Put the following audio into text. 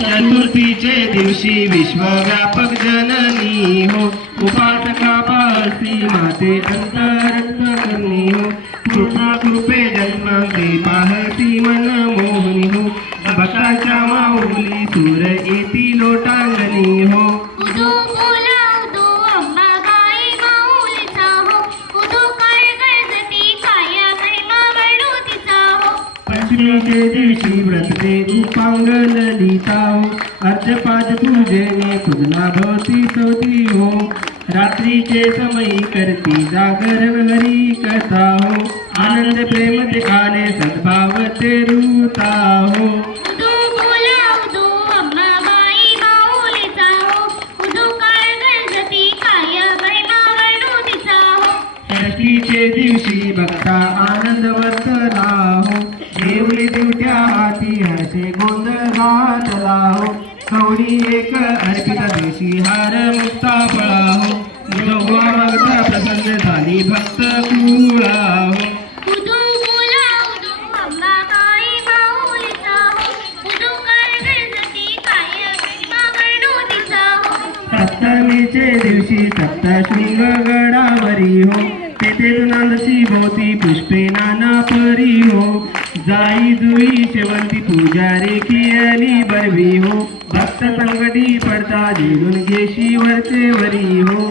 चतुर्थीचे दिवशी विश्वव्यापक जननी हो, उपासका पासी माते अंतरंतकर्णी हो, कृपा कृपे जन्म दे पाहती मन मोहनी हो, भक्ताच्या माऊली सूर येती लोटांगणी हो. उदो बोला उदो अंबाबाई माऊलीचा हो, उदो काय गळजती काय महिमा वर्णू तिचा हो. पंचमीचे दिवशी व्रत ते उपांगण लिहिता हो, अर्धपाद पूजेने पूजना भवती सवती हो, रात्रीचे समयी करती जागरण हरी कथा हो, आनंद प्रेम ते आले सद्भाव ते रूता हो. उदो बोला उदो अंबाबाई माऊलीचा हो, उदो काय गळजती काय महिमा वर्णू तिचा हो. षष्टीचे दिवशी भक्ता आनंद वर्तला हो, देवळी दिवट्या हाती हर्षे गोंधळ घातला हो, कवडी एक अर्पित दिवशी हार मुक्ता फळा हो, जोगवा मागता प्रसन्न झाली भक्त कुळा हो. उदो बोला उदो अंबाबाई माऊलीचा हो, उदो काय गळजती काय महिमा वर्णू तिचा हो. सप्तमीचे दिवशी सप्तशृंग गडावरी हो, तेथे नांदची भोवती पुष्पे नाना परी हो, जाई जुई शेवंती पूजा रेखी बरवी हो, भक्त संकटी पडता झेलून घेशी वरचे वरी हो.